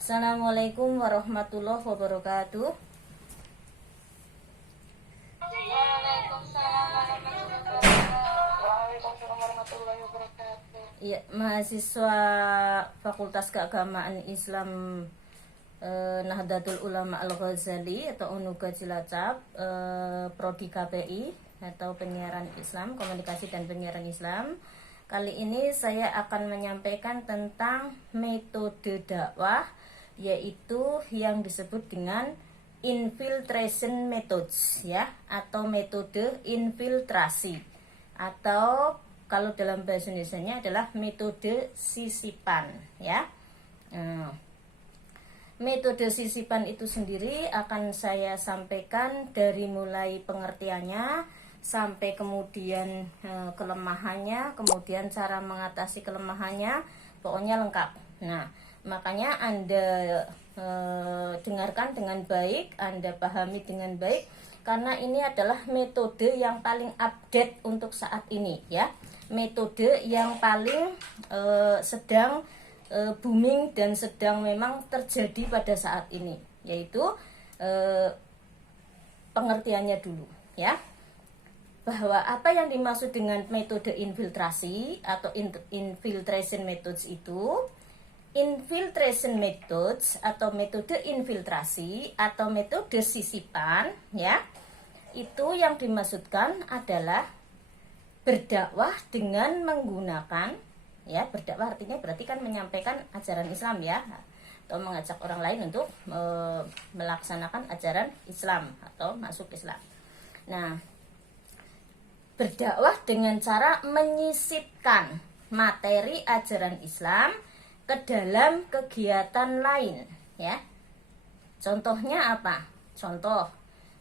Assalamualaikum warahmatullahi wabarakatuh. Waalaikumsalam warahmatullahi wabarakatuh. Ya, mahasiswa Fakultas Keagamaan Islam Nahdlatul Ulama Al-Ghazali atau UNUGA Cilacap, Prodi KPI atau Penyiaran Islam, Komunikasi dan Penyiaran Islam. Kali ini saya akan menyampaikan tentang metode dakwah, yaitu yang disebut dengan infiltration methods, ya, atau metode infiltrasi, atau kalau dalam bahasa Indonesianya adalah metode sisipan, ya. Metode sisipan itu sendiri akan saya sampaikan dari mulai pengertiannya sampai kemudian kelemahannya, kemudian cara mengatasi kelemahannya, pokoknya lengkap. Nah, makanya Anda dengarkan dengan baik, Anda pahami dengan baik, karena ini adalah metode yang paling update untuk saat ini, ya. Metode yang paling sedang booming dan sedang memang terjadi pada saat ini, yaitu pengertiannya dulu, ya, bahwa apa yang dimaksud dengan metode infiltrasi atau infiltration methods itu, infiltration methods atau metode infiltrasi atau metode sisipan, ya, itu yang dimaksudkan adalah berdakwah dengan menggunakan, ya, berdakwah artinya berarti kan menyampaikan ajaran Islam, ya, atau mengajak orang lain untuk melaksanakan ajaran Islam atau masuk Islam. Nah, berdakwah dengan cara menyisipkan materi ajaran Islam ke dalam kegiatan lain, ya. Contohnya apa? Contoh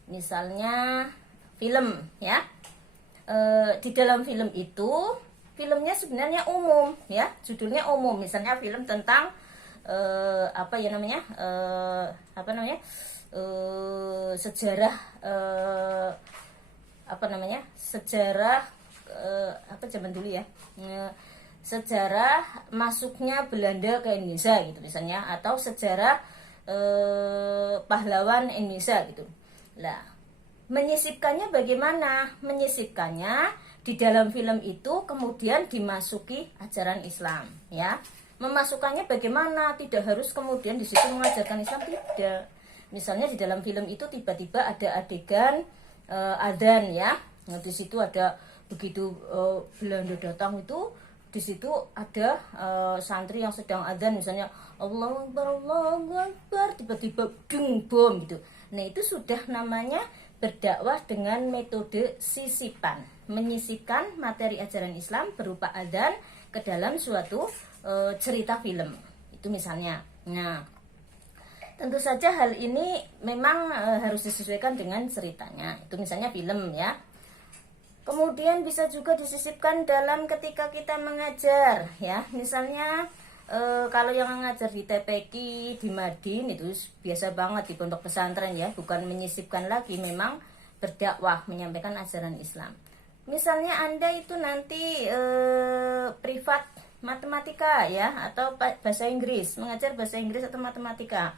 misalnya film, ya. Di dalam film itu, filmnya sebenarnya umum, ya, judulnya umum, misalnya film tentang sejarah sejarah zaman dulu, ya, sejarah masuknya Belanda ke Indonesia gitu misalnya, atau sejarah pahlawan Indonesia gitu. Lah, menyisipkannya bagaimana? Menyisipkannya di dalam film itu kemudian dimasuki ajaran Islam, ya. Memasukkannya bagaimana? Tidak harus kemudian di situ mengajarkan Islam, tidak. Misalnya di dalam film itu tiba-tiba ada adegan adzan, ya. Nah, di situ ada begitu Belanda datang itu, di situ ada santri yang sedang adzan, misalnya Allahu Akbar, Allahu Akbar, tiba-tiba dung bom gitu. Nah, itu sudah namanya berdakwah dengan metode sisipan, menyisipkan materi ajaran Islam berupa adzan ke dalam suatu cerita film. Itu misalnya. Nah, tentu saja hal ini memang harus disesuaikan dengan ceritanya. Itu misalnya film, ya. Kemudian bisa juga disisipkan dalam ketika kita mengajar, ya. Misalnya kalau yang mengajar di TPQ, di Madin, itu biasa banget di pondok pesantren, ya, bukan menyisipkan lagi, memang berdakwah menyampaikan ajaran Islam. Misalnya Anda itu nanti privat matematika, ya, atau bahasa Inggris, mengajar bahasa Inggris atau matematika.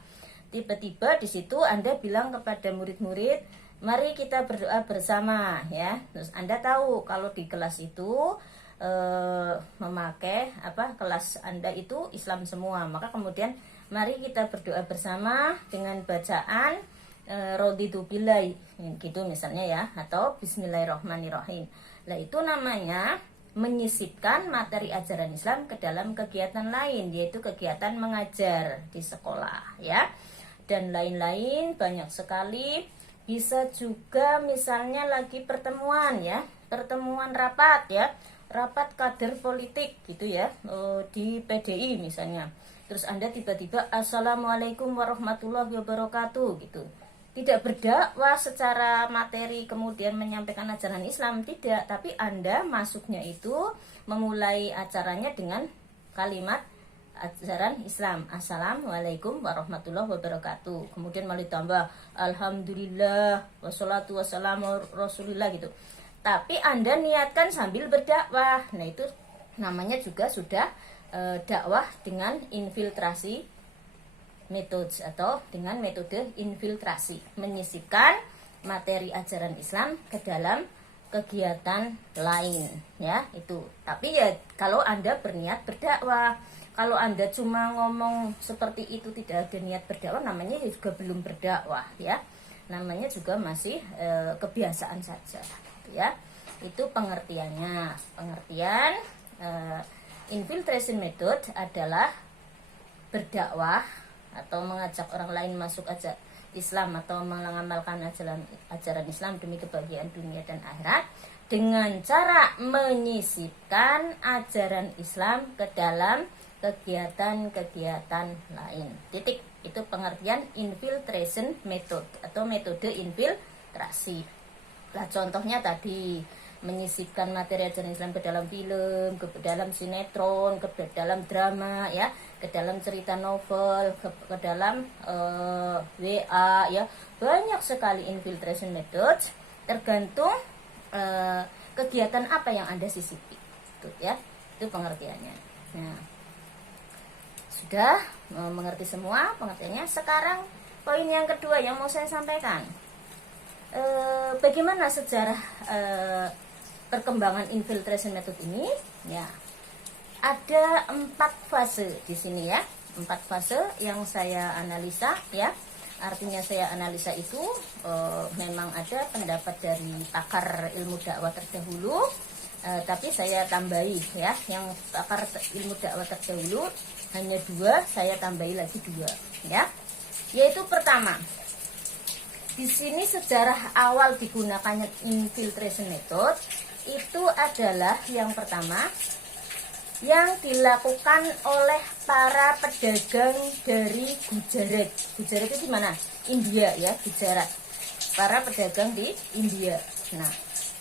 Tiba-tiba di situ Anda bilang kepada murid-murid, mari kita berdoa bersama, ya. Terus Anda tahu kalau di kelas itu memakai kelas Anda itu Islam semua, maka kemudian mari kita berdoa bersama dengan bacaan raditu billahi gitu misalnya, ya, atau bismillahirrahmanirrahim. Nah, itu namanya menyisipkan materi ajaran Islam ke dalam kegiatan lain, yaitu kegiatan mengajar di sekolah, ya, dan lain-lain banyak sekali. Bisa juga misalnya lagi pertemuan, ya, pertemuan rapat, ya, rapat kader politik gitu, ya, di PDI misalnya. Terus Anda tiba-tiba Assalamualaikum warahmatullahi wabarakatuh gitu. Tidak berdakwah secara materi kemudian menyampaikan ajaran Islam, tidak, tapi Anda masuknya itu memulai acaranya dengan kalimat ajaran Islam, Assalamualaikum warahmatullahi wabarakatuh. Kemudian malah ditambah Alhamdulillah wassalatu wassalamu rasulillah gitu. Tapi Anda niatkan sambil berdakwah. Nah, itu namanya juga sudah dakwah dengan infiltrasi methods atau dengan metode infiltrasi, menyisipkan materi ajaran Islam ke dalam kegiatan lain, ya itu. Tapi ya kalau Anda berniat berdakwah, kalau Anda cuma ngomong seperti itu tidak ada niat berdakwah, namanya juga belum berdakwah, ya. Namanya juga masih kebiasaan saja, ya. Itu pengertiannya. Pengertian infiltration method adalah berdakwah atau mengajak orang lain masuk Islam atau mengamalkan ajaran Islam demi kebahagiaan dunia dan akhirat dengan cara menyisipkan ajaran Islam ke dalam kegiatan-kegiatan lain. Titik. Itu pengertian infiltration method atau metode infiltrasi. Nah, contohnya tadi menyisipkan materi ajaran Islam ke dalam film, ke dalam sinetron, ke dalam drama, ya, ke dalam cerita novel, ke dalam WA, ya, banyak sekali infiltration methods tergantung kegiatan apa yang Anda sisipi, itu ya, itu pengertiannya. Nah, sudah mengerti semua pengertiannya. Sekarang poin yang kedua yang mau saya sampaikan, bagaimana sejarah perkembangan infiltration method ini, ya. Ada 4 fase di sini, ya. 4 fase yang saya analisa, ya. Artinya saya analisa itu memang ada pendapat dari pakar ilmu dakwah terdahulu, tapi saya tambahi, ya, yang pakar ilmu dakwah terdahulu hanya 2, saya tambahi lagi 2, ya. Yaitu pertama, di sini sejarah awal digunakannya infiltration method itu adalah yang pertama yang dilakukan oleh para pedagang dari Gujarat. Gujarat itu di mana? India, ya, Gujarat. Para pedagang di India. Nah,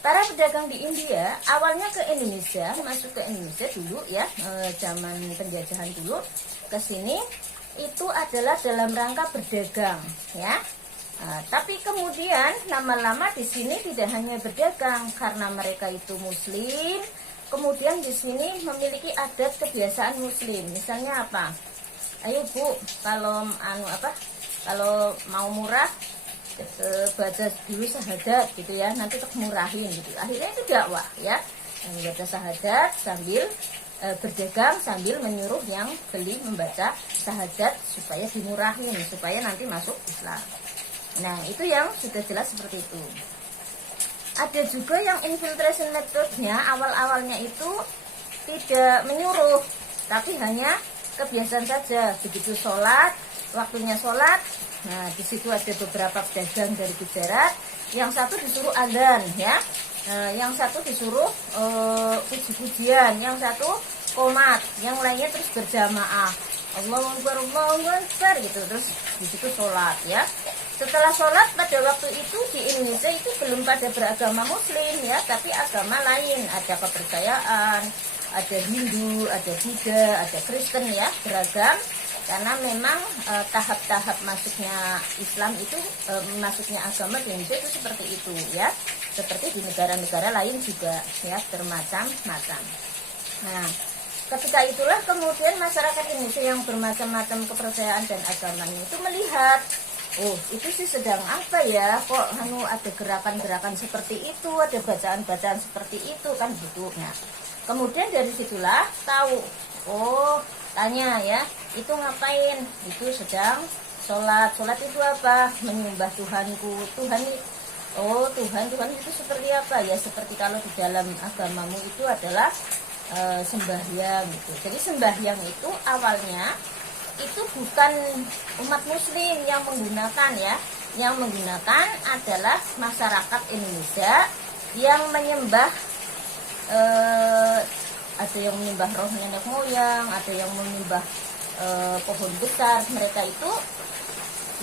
para pedagang di India awalnya ke Indonesia, masuk ke Indonesia dulu, ya, zaman penjajahan dulu ke sini itu adalah dalam rangka berdagang, ya. Tapi kemudian lama-lama di sini tidak hanya berdagang karena mereka itu Muslim. Kemudian di sini memiliki adat kebiasaan Muslim. Misalnya apa? Ayo Bu, kalau kalau mau murah baca dulu syahadat gitu, ya, nanti tak murahin gitu. Akhirnya itu dakwah, ya. Membaca syahadat sambil berdagang sambil menyuruh yang beli membaca syahadat supaya dimurahin, supaya nanti masuk Islam. Nah, itu yang sudah jelas seperti itu. Ada juga yang infiltration methodnya awal-awalnya itu tidak menyuruh, tapi hanya kebiasaan saja. Begitu sholat, waktunya sholat, nah di situ ada beberapa pedagang dari Gujarat. Yang satu disuruh adzan, ya, yang satu disuruh puji-pujian, yang satu qomat, yang lainnya terus berjamaah. Allahu Akbar, Allahu Akbar gitu, terus di situ sholat, ya. Setelah sholat pada waktu itu di Indonesia itu belum pada beragama Muslim, ya, tapi agama lain, ada kepercayaan, ada Hindu, ada Buddha, ada Kristen, ya, beragam. Karena memang tahap-tahap masuknya Islam itu, masuknya agama di Indonesia itu seperti itu, ya, seperti di negara-negara lain juga, ya, bermacam-macam. Nah, ketika itulah kemudian masyarakat Indonesia yang bermacam-macam kepercayaan dan agamanya itu melihat, oh itu sih sedang apa ya, kok ada gerakan-gerakan seperti itu, ada bacaan-bacaan seperti itu, kan gitu. Nah, kemudian dari situlah tahu, oh tanya, ya, itu ngapain? Itu sedang sholat. Sholat itu apa? Menyembah Tuhanku. Tuhan itu seperti apa? Ya seperti kalau di dalam agamamu itu adalah sembahyang gitu. Jadi sembahyang itu awalnya itu bukan umat Muslim yang menggunakan, ya. Yang menggunakan adalah masyarakat Indonesia yang menyembah, ada yang menyembah roh nenek moyang, ada yang menyembah pohon besar. Mereka itu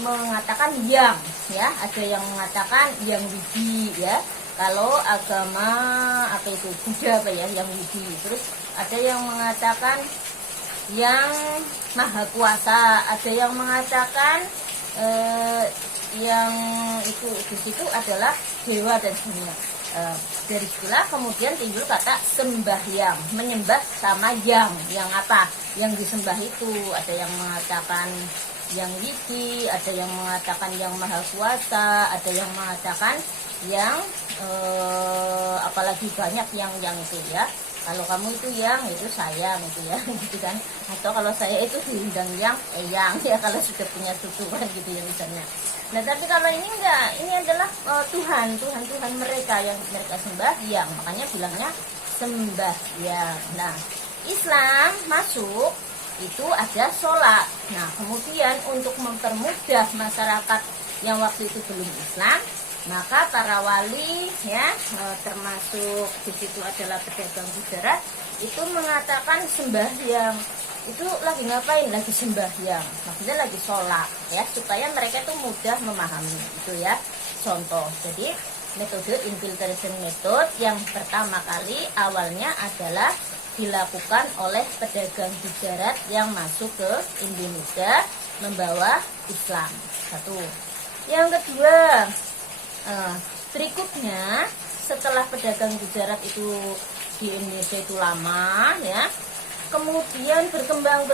mengatakan yang, ya, ada yang mengatakan yang widi, ya. Kalau agama apa itu Buddha apa, ya, yang widi. Terus ada yang mengatakan yang maha kuasa, ada yang mengatakan yang itu di situ adalah dewa dan semua. Dari situlah kemudian timbul kata sembahyang, menyembah sama yang apa, yang disembah itu. Ada yang mengatakan yang Widi, ada yang mengatakan yang Maha Kuasa, ada yang mengatakan yang apalagi banyak yang itu ya. Kalau kamu itu yang itu sayang itu ya gitu kan. Atau kalau saya itu diundang yang eyang ya kalau sudah punya tutupan gitu ya misalnya. Nah tapi kalau ini enggak, ini adalah Tuhan mereka yang mereka sembahyang, makanya bilangnya sembahyang. Nah Islam masuk itu ada sholat. Nah kemudian untuk mempermudah masyarakat yang waktu itu belum Islam, maka para wali ya termasuk di situ adalah pedagang budara itu mengatakan sembahyang. Itu lagi ngapain? Lagi sembahyang, maksudnya lagi sholat ya, supaya mereka itu mudah memahami itu ya. Contoh, jadi metode infiltration method yang pertama kali awalnya adalah dilakukan oleh pedagang Gujarat yang masuk ke Indonesia membawa Islam. Satu. Yang kedua, berikutnya setelah pedagang Gujarat itu di Indonesia itu lama ya, kemudian berkembang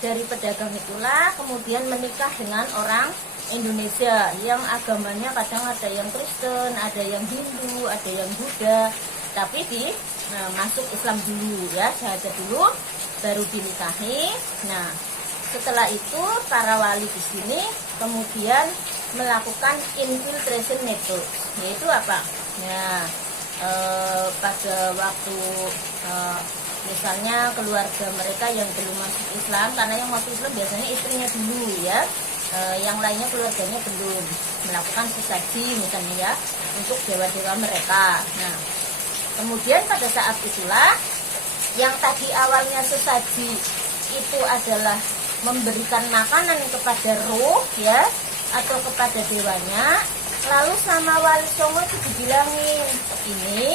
dari pedagang itulah kemudian menikah dengan orang Indonesia yang agamanya kadang ada yang Kristen, ada yang Hindu, ada yang Buddha, tapi masuk Islam dulu ya, syahadat dulu baru dinikahi. Nah setelah itu para wali di sini kemudian melakukan infiltration method, yaitu apa? Ya pada waktu misalnya keluarga mereka yang belum masuk Islam, karena yang masuk Islam biasanya istrinya dulu ya, yang lainnya keluarganya belum, melakukan sesaji misalnya ya untuk dewa-dewa mereka. Nah kemudian pada saat itulah yang tadi awalnya sesaji itu adalah memberikan makanan kepada roh ya atau kepada dewanya, lalu sama Wali Songo itu dibilangin, ini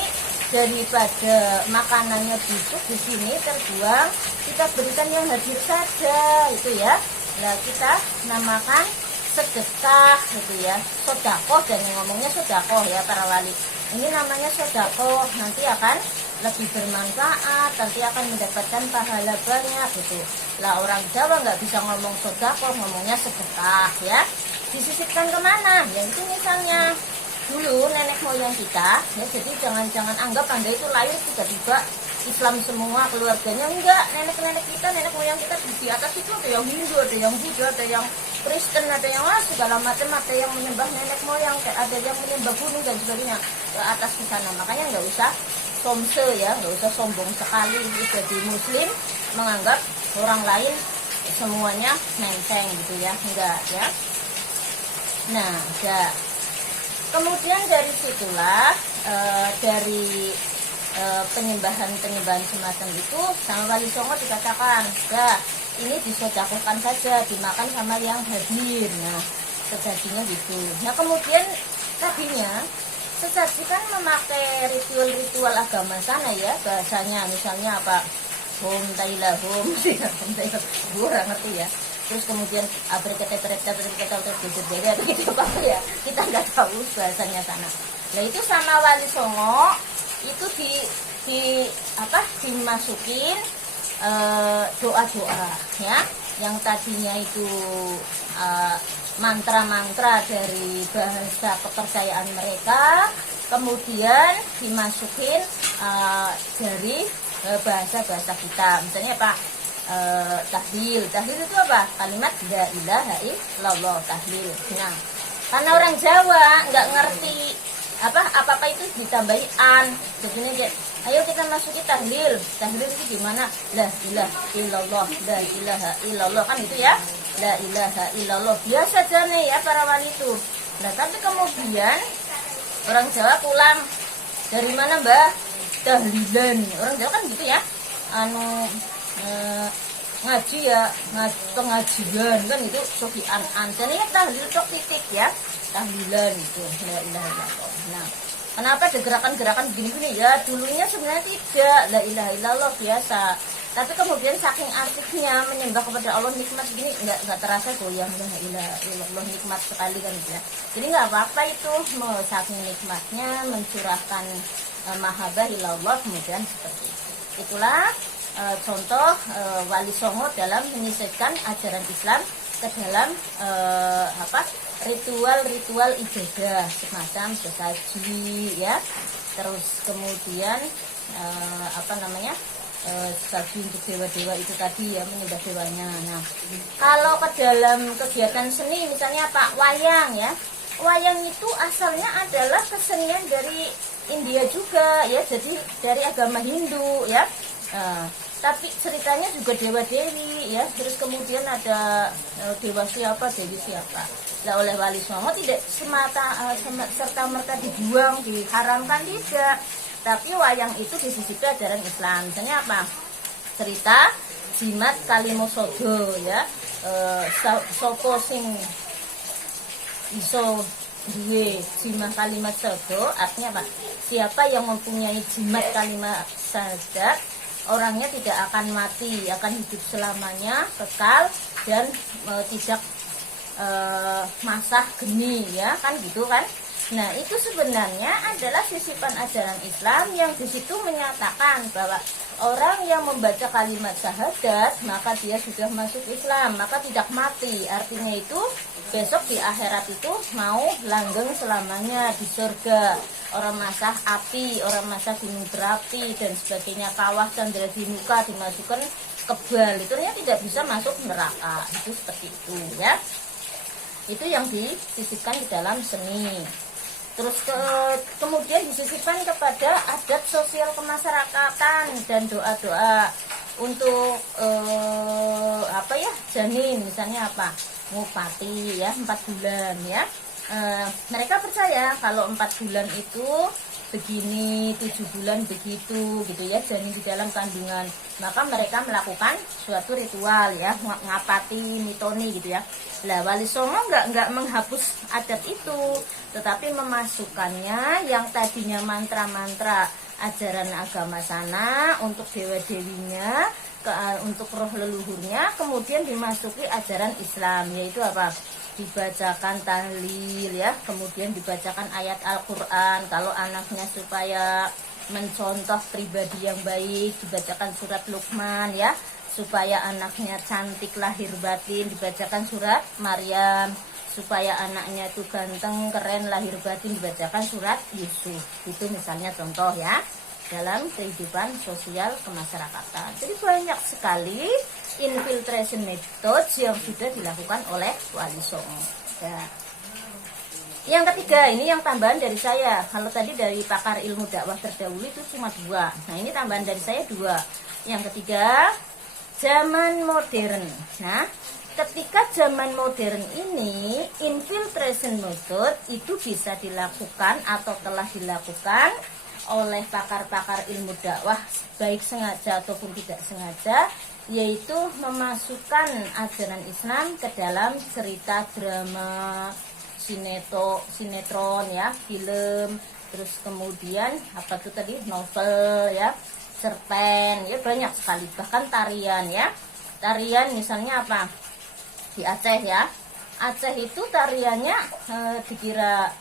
daripada makanannya busuk di sini terbuang, kita berikan yang hadir saja itu ya. Nah kita namakan sedekah gitu ya, sodakoh, dan yang ngomongnya sodakoh ya para wali. Ini namanya sodakoh, nanti akan lebih bermanfaat, nanti akan mendapatkan pahala banyak gitu. Lah orang Jawa nggak bisa ngomong sodakoh, ngomongnya sedekah ya. Disisipkan kemana? Ya itu misalnya dulu nenek moyang kita ya, jadi jangan anggap Anda itu lahir tiba-tiba Islam semua keluarganya, enggak. Nenek kita, nenek moyang kita di atas itu ada yang Hindu, ada yang Buddha, ada yang Kristen, ada yang segala macam, ada yang menyembah nenek moyang, ada yang menyembah gunung dan sebagainya ke atas di sana. Makanya nggak usah somse ya, nggak usah sombong sekali jadi Muslim menganggap orang lain semuanya menteng gitu ya, enggak ya. Nah, ya. Kemudian dari situlah dari penyembahan semacam itu sama Wali Songo dikatakan, ya ini disodakohkan saja, dimakan sama yang hadir. Nah, sesajinya gitu. Nah, kemudian tadinya sesaji kan memakai ritual agama sana ya, bahasanya misalnya apa? Hom Taila hom, gue orang ngerti ya. Terus kemudian berkata begitu apa ya, kita nggak tahu bahasanya sana. Nah itu sama Wali Songo itu dimasukin doa-doa ya, yang tadinya itu mantra-mantra dari bahasa kepercayaan mereka, kemudian dimasukin dari bahasa kita, misalnya apa? Tahlil itu apa? Kalimat la ilaha illallah, tahlil. Nah, karena orang Jawa nggak ngerti apa itu ditambahi an, jadinya dia, ayo kita masuki tahlil itu gimana? La ilaha illallah, la ilaha illallah, kan itu ya, la ilaha illallah biasa aja nih ya para wali itu. Nah tapi kemudian orang Jawa pulang dari mana mbak? Tahlilan, orang Jawa kan gitu ya, ngaji ya, pengajian kan itu sofi an jadi ya tahlil tok titik ya, tahlilan itu la ilaha illallah. Nah kenapa ada gerakan-gerakan begini ya, dulunya sebenarnya tidak, la ilaha illallah biasa, tapi kemudian saking asiknya menyembah kepada Allah, nikmat begini nggak terasa goyang, la ilaha illallah nikmat sekali kan ya. Jadi nggak apa-apa itu, saking nikmatnya mencurahkan mahabbah ilallah, kemudian seperti itu. Itulah contoh Wali Songo dalam menyisipkan ajaran Islam ke dalam ritual-ritual ibadah semacam sesaji ya, terus kemudian sesaji untuk dewa-dewa itu tadi ya, menyembah dewanya. Nah, kalau ke dalam kegiatan seni misalnya wayang ya, wayang itu asalnya adalah kesenian dari India juga ya, jadi dari agama Hindu ya. Tapi ceritanya juga dewa-dewi ya, terus kemudian ada dewa siapa, dewi siapa. Nah, oleh Wali Songo tidak serta-merta dibuang, diharamkan, tidak. Tapi wayang itu disisipkan ajaran Islam. Misalnya cerita Jimat Kalimosodo ya, sopo sing iso duwe jimat kalimat sodo, artinya siapa yang mempunyai jimat kalimat sadat, orangnya tidak akan mati, akan hidup selamanya, kekal, dan tidak masah geni ya, kan gitu kan. Nah, itu sebenarnya adalah sisipan ajaran Islam yang di situ menyatakan bahwa orang yang membaca kalimat syahadat maka dia sudah masuk Islam, maka tidak mati. Artinya itu besok di akhirat itu mau langgeng selamanya di surga. Orang masah api, orang masah gunung berapi dan sebagainya, kawah candra di muka dimasukkan kebal, itu tidak bisa masuk neraka. Itu seperti itu ya. Itu yang disisipkan di dalam seni. Terus kemudian disisipkan kepada adat sosial kemasyarakatan dan doa-doa untuk janin, misalnya ngupati ya 4 bulan ya. Mereka percaya kalau 4 bulan itu begini, 7 bulan begitu gitu ya, janin di dalam kandungan. Maka mereka melakukan suatu ritual ya, ngapati mitoni gitu ya. Lah Wali Songo nggak menghapus adat itu, tetapi memasukkannya yang tadinya mantra-mantra ajaran agama sana untuk dewa-dewinya, untuk roh leluhurnya, kemudian dimasuki ajaran Islam, yaitu dibacakan tahlil ya, kemudian dibacakan ayat Al-Quran. Kalau anaknya supaya mencontoh pribadi yang baik, dibacakan surat Luqman ya, supaya anaknya cantik lahir batin, dibacakan surat Maryam, supaya anaknya itu ganteng keren lahir batin, dibacakan surat Yusuf. Itu misalnya contoh ya dalam kehidupan sosial kemasyarakatan. Jadi banyak sekali infiltration methods yang sudah dilakukan oleh Wali Songo ya. Yang ketiga, ini yang tambahan dari saya. Kalau tadi dari pakar ilmu dakwah terdahulu itu cuma 2. Nah, ini tambahan dari saya 2. Yang ketiga, zaman modern. Nah, ketika zaman modern ini, infiltration method itu bisa dilakukan atau telah dilakukan oleh pakar-pakar ilmu dakwah, baik sengaja ataupun tidak sengaja, yaitu memasukkan ajaran Islam ke dalam cerita drama, sinetron ya, film, terus kemudian novel ya, cerpen ya, banyak sekali, bahkan tarian ya. Tarian misalnya di Aceh ya, Aceh itu tariannya dikira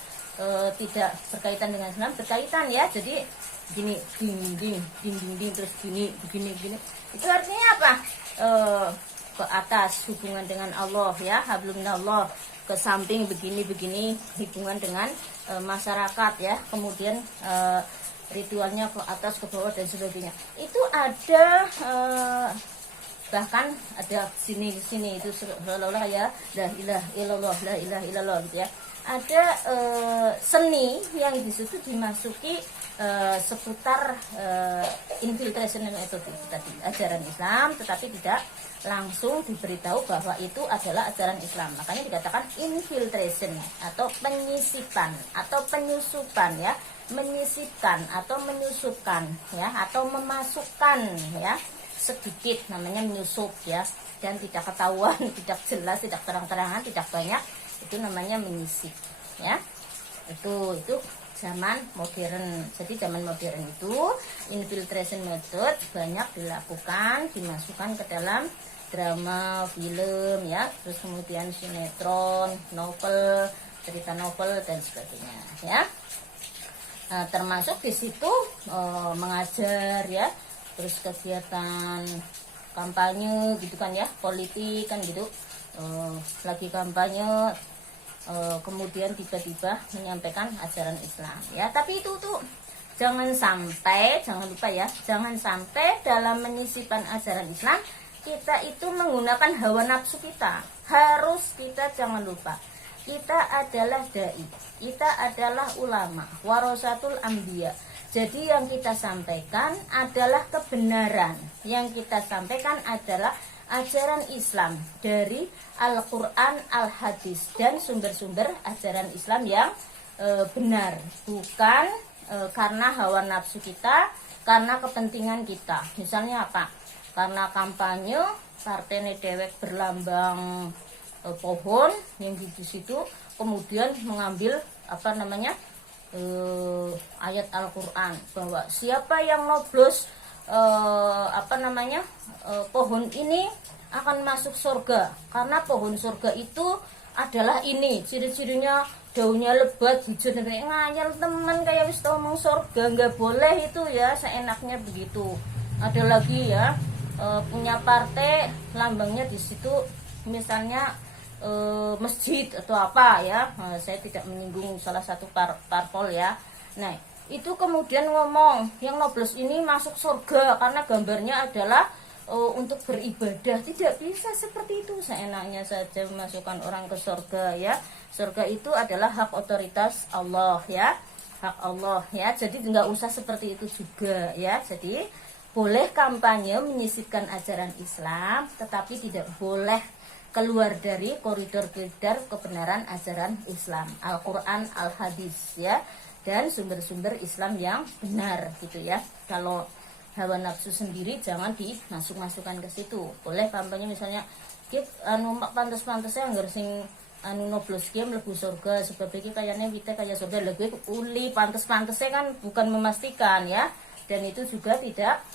tidak berkaitan dengan Islam, berkaitan ya, jadi gini ding terus gini itu artinya ke atas hubungan dengan Allah ya, hablum minallah, ke samping begini hubungan dengan masyarakat ya, kemudian ritualnya ke atas ke bawah dan sebagainya. Itu ada bahkan ada sini itu seolah-olah ya, la ilaha illallah gitu ya. Ada seni yang disitu dimasuki seputar infiltration method itu tadi, ajaran Islam, tetapi tidak langsung diberitahu bahwa itu adalah ajaran Islam. Makanya dikatakan infiltration atau penyisipan atau penyusupan ya, menyisipkan atau menyusupkan ya, atau memasukkan ya, sedikit namanya menyusup ya, dan tidak ketahuan, tidak jelas, tidak terang-terangan, tidak banyak, itu namanya menyisip ya. Itu zaman modern. Jadi zaman modern itu infiltration method banyak dilakukan, dimasukkan ke dalam drama, film ya, terus kemudian sinetron, novel, cerita novel dan sebagainya ya. Termasuk di situ mengajar ya, terus kegiatan kampanye gitu kan ya, politik kan gitu. Lagi kampanye, kemudian tiba-tiba menyampaikan ajaran Islam ya. Tapi itu tuh jangan lupa ya, jangan sampai dalam menyisipkan ajaran Islam kita itu menggunakan hawa nafsu kita. Harus kita jangan lupa, kita adalah dai, kita adalah ulama, warasatul anbiya. Jadi yang kita sampaikan adalah kebenaran, yang kita sampaikan adalah ajaran Islam dari Al-Quran, Al-Hadis, dan sumber-sumber ajaran Islam yang benar, bukan karena hawa nafsu kita, karena kepentingan kita. Misalnya apa? Karena kampanye partai dewek berlambang pohon yang di situ, kemudian mengambil ayat Al-Quran bahwa siapa yang noblos pohon ini akan masuk surga, karena pohon surga itu adalah ini ciri-cirinya, daunnya lebat, hijau, dan ngayal teman kayak wis ngomong surga. Nggak boleh itu ya, seenaknya begitu. Ada lagi ya, punya partai lambangnya di situ misalnya masjid atau apa ya, saya tidak menyinggung salah satu parpol ya. Nah itu kemudian ngomong yang noblos ini masuk surga karena gambarnya adalah untuk beribadah. Tidak bisa seperti itu, seenaknya saja memasukkan orang ke surga ya. Surga itu adalah hak otoritas Allah ya, hak Allah ya. Jadi nggak usah seperti itu juga ya. Jadi boleh kampanye menyisipkan ajaran Islam, tetapi tidak boleh keluar dari koridor kebenaran ajaran Islam, Al-Quran, Al-Hadis ya, dan sumber-sumber Islam yang benar gitu ya. Kalau hawa nafsu sendiri jangan dimasuk-masukkan ke situ. Boleh kampanye misalnya pantes-pantesnya nggak sing noblos game mlebu surga, sebab iki kayaknya kita kayak surga, lha gue uli pantes-pantesnya kan bukan memastikan ya, dan itu juga tidak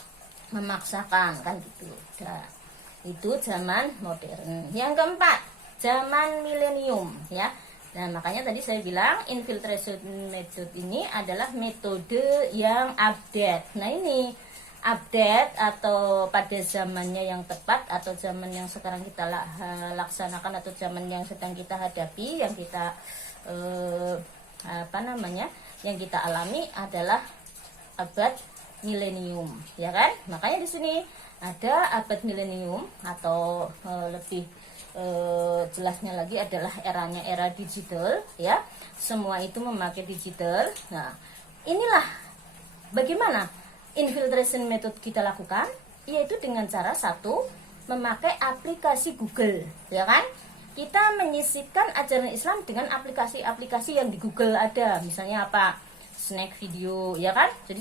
memaksakan kan gitu. Nah, itu zaman modern. Yang keempat, zaman milenium ya. Nah makanya tadi saya bilang infiltration method ini adalah metode yang update. Nah ini update atau pada zamannya yang tepat, atau zaman yang sekarang kita laksanakan, atau zaman yang sedang kita hadapi, yang kita yang kita alami adalah abad milenium ya kan. Makanya di sini ada abad milenium, atau lebih jelasnya lagi adalah era digital ya. Semua itu memakai digital. Nah inilah bagaimana infiltration method kita lakukan, yaitu dengan cara satu, memakai aplikasi Google ya kan. Kita menyisipkan ajaran Islam dengan aplikasi-aplikasi yang di Google ada, misalnya apa, snack video ya kan. Jadi